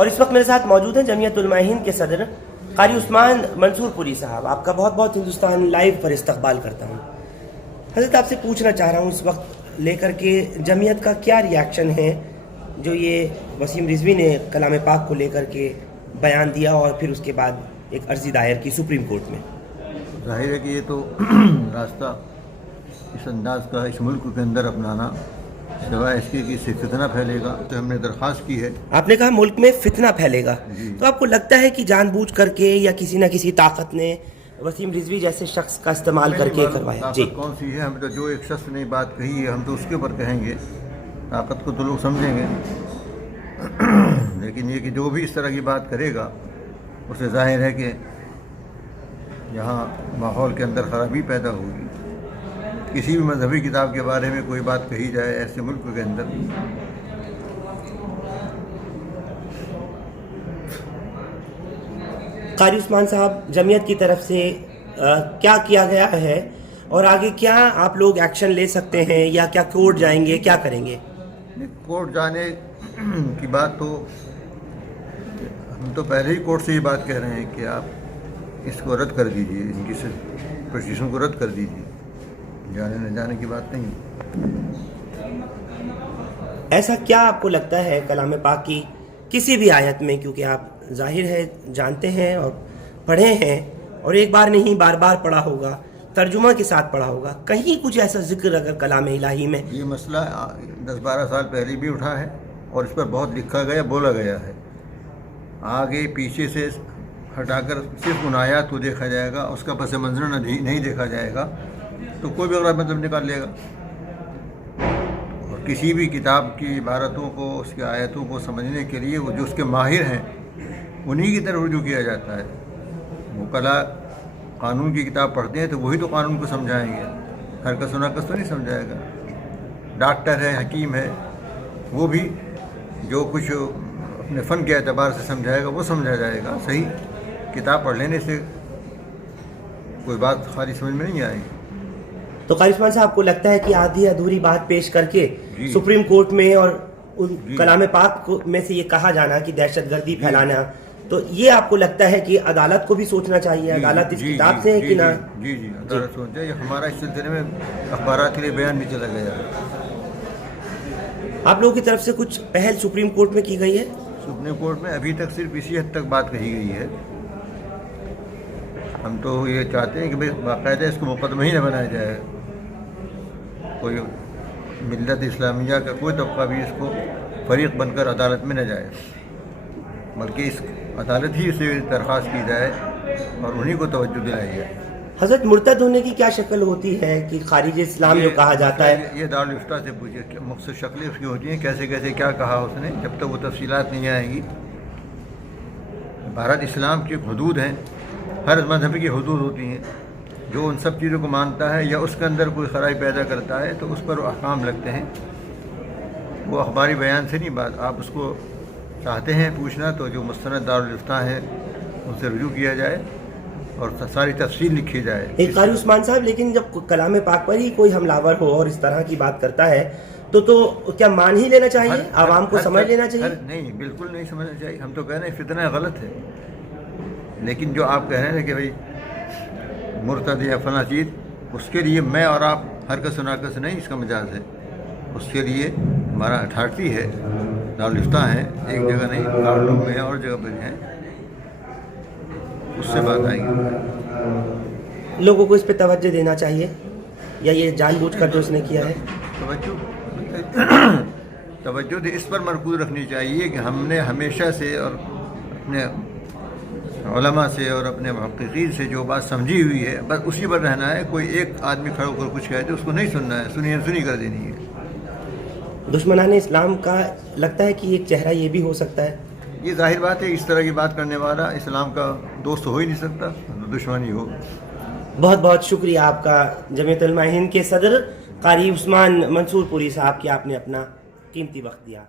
اور اس وقت میرے ساتھ موجود ہیں جمعیت علماء ہند کے صدر قاری عثمان منصور پوری صاحب. آپ کا بہت بہت ہندوستان لائیو پر استقبال کرتا ہوں. حضرت آپ سے پوچھنا چاہ رہا ہوں اس وقت لے کر کے جمعیت کا کیا ری ایکشن ہے جو یہ وسیم رضوی نے کلام پاک کو لے کر کے بیان دیا اور پھر اس کے بعد ایک عرضی دائر کی سپریم کورٹ میں؟ ظاہر ہے کہ یہ تو راستہ اس انداز کا اس ملک کے اندر اپنانا سوائے اس کے کہ اس سے فتنہ پھیلے گا. تو ہم نے درخواست کی ہے. آپ نے کہا ملک میں فتنہ پھیلے گا. تو آپ کو لگتا ہے کہ جان بوجھ کر کے یا کسی نہ کسی طاقت نے وسیم رضوی جیسے شخص کا استعمال کر کے کروایا؟ طاقت کون سی ہے؟ ہم تو جو ایک شخص نے بات کہی ہے ہم تو اس کے اوپر کہیں گے. طاقت کو تو لوگ سمجھیں گے، لیکن یہ کہ جو بھی اس طرح کی بات کرے گا اسے ظاہر ہے کہ یہاں ماحول کے اندر خرابی پیدا ہوگی. کسی بھی مذہبی کتاب کے بارے میں کوئی بات کہی جائے ایسے ملک کے اندر، قاری عثمان صاحب جمعیت کی طرف سے کیا کیا گیا ہے اور آگے کیا آپ لوگ ایکشن لے سکتے ہیں یا کیا کورٹ جائیں گے، کیا کریں گے؟ کورٹ جانے کی بات تو ہم تو پہلے ہی کورٹ سے یہ بات کہہ رہے ہیں کہ آپ اس کو رد کر دیجیے، ان کی پوزیشن کو رد کر دیجیے. جانے نہ جانے کی بات نہیں. ایسا کیا آپ کو لگتا ہے کلام پاک کی کسی بھی آیت میں، کیونکہ آپ ظاہر ہے جانتے ہیں اور پڑھے ہیں اور ایک بار نہیں بار بار پڑھا ہوگا، ترجمہ کے ساتھ پڑھا ہوگا، کہیں کچھ ایسا ذکر اگر کلام الہی میں؟ یہ مسئلہ 10-12 سال پہلے بھی اٹھا ہے اور اس پر بہت لکھا گیا، بولا گیا ہے. آگے پیچھے سے ہٹا کر صرف ان آیات کو دیکھا جائے گا، اس کا پس منظر نہیں دیکھا جائے گا تو کوئی بھی غلط مطلب نکال لے گا. اور کسی بھی کتاب کی عبارتوں کو، اس کی آیتوں کو سمجھنے کے لیے وہ جو اس کے ماہر ہیں انہی کی طرف رجوع کیا جاتا ہے. وکلاء قانون کی کتاب پڑھتے ہیں تو وہی تو قانون کو سمجھائیں گے، ہر کس و ناقص تو نہیں سمجھائے گا. ڈاکٹر ہے، حکیم ہے، وہ بھی جو کچھ اپنے فن کے اعتبار سے سمجھائے گا وہ سمجھا جائے گا. صحیح کتاب پڑھ لینے سے کوئی بات خالی سمجھ میں نہیں آئے گی. تو قاری عثمان صاحب کو لگتا ہے کہ آدھی ادھوری بات پیش کر کے سپریم کورٹ میں اور کلام پاک میں سے یہ کہا جانا کہ دہشت گردی پھیلانا، تو یہ آپ کو لگتا ہے کہ عدالت کو بھی سوچنا چاہیے؟ عدالت اس کتاب سے ہے کہ نہ؟ جی عدالت سوچے. ہمارا اس سلسلے میں اخبارات کے لیے بیان بھی چلا گیا ہے. آپ لوگوں کی طرف سے کچھ پہل سپریم کورٹ میں کی گئی ہے؟ سپریم کورٹ میں ابھی تک صرف اسی حد تک بات کہی گئی ہے. ہم تو یہ چاہتے ہیں کہ بھائی باقاعدہ اس کو مقدمہ ہی نہ بنایا جائے. کوئی ملت اسلامیہ کا کوئی طبقہ بھی اس کو فریق بن کر عدالت میں نہ جائے، بلکہ اس عدالت ہی سے درخواست کی جائے اور انہی کو توجہ دلائی جائے. حضرت مرتد ہونے کی کیا شکل ہوتی ہے کہ خارج اسلام جو کہا جاتا ہے؟ یہ دارالفتہ سے پوچھے کہ مختصر شکلیں اس کی ہوتی ہیں، کیسے کیسے کیا کہا اس نے. جب تک وہ تفصیلات نہیں آئیں گی. بھارت اسلام کی حدود ہیں، ہر مذہب کی حدود ہوتی ہیں. جو ان سب چیزوں کو مانتا ہے یا اس کے اندر کوئی خرابی پیدا کرتا ہے تو اس پر وہ احکام لگتے ہیں. وہ اخباری بیان سے نہیں بات. آپ اس کو چاہتے ہیں پوچھنا تو جو مستند دارالفتہ ہیں ان سے رجوع کیا جائے اور ساری تفصیل لکھی جائے. قاری عثمان صاحب، لیکن جب کلام پاک پر ہی کوئی حملہ آور ہو اور اس طرح کی بات کرتا ہے تو کیا مان ہی لینا چاہیے؟ عوام کو سمجھ لینا چاہیے؟ نہیں، بالکل نہیں سمجھنا چاہیے. ہم تو کہہ رہے ہیں فتنہ غلط ہے، لیکن جو آپ کہہ رہے ہیں کہ بھائی مرتد یا فلاں چیز، اس کے لیے میں اور آپ ہر کس و ناقص نہیں، اس کا مجاز ہے. اس کے لیے ہمارا اتھارٹی ہے، دارالفتہ ہیں، ایک جگہ نہیں دارالعلوم میں ہیں اور جگہ پر ہیں، اس سے بات آئے گی. لوگوں کو اس پہ توجہ دینا چاہیے یا یہ جان بوجھ کر جو اس نے کیا ہے؟ توجہ اس پر مرکوز رکھنی چاہیے کہ ہم نے ہمیشہ سے اور اپنے علماء سے اور اپنے محققین سے جو بات سمجھی ہوئی ہے بس اسی پر رہنا ہے. کوئی ایک آدمی کھڑا ہو کر کچھ کہتے اس کو نہیں سننا ہے، سنی کر دینی ہے. دشمنان اسلام کا لگتا ہے کہ ایک چہرہ یہ بھی ہو سکتا ہے؟ یہ ظاہر بات ہے، اس طرح کی بات کرنے والا اسلام کا دوست ہو ہی نہیں سکتا، دشمنی ہو. بہت بہت شکریہ آپ کا جمعیت علماء ہند کے صدر قاری عثمان منصور پوری صاحب کہ آپ نے اپنا قیمتی وقت دیا.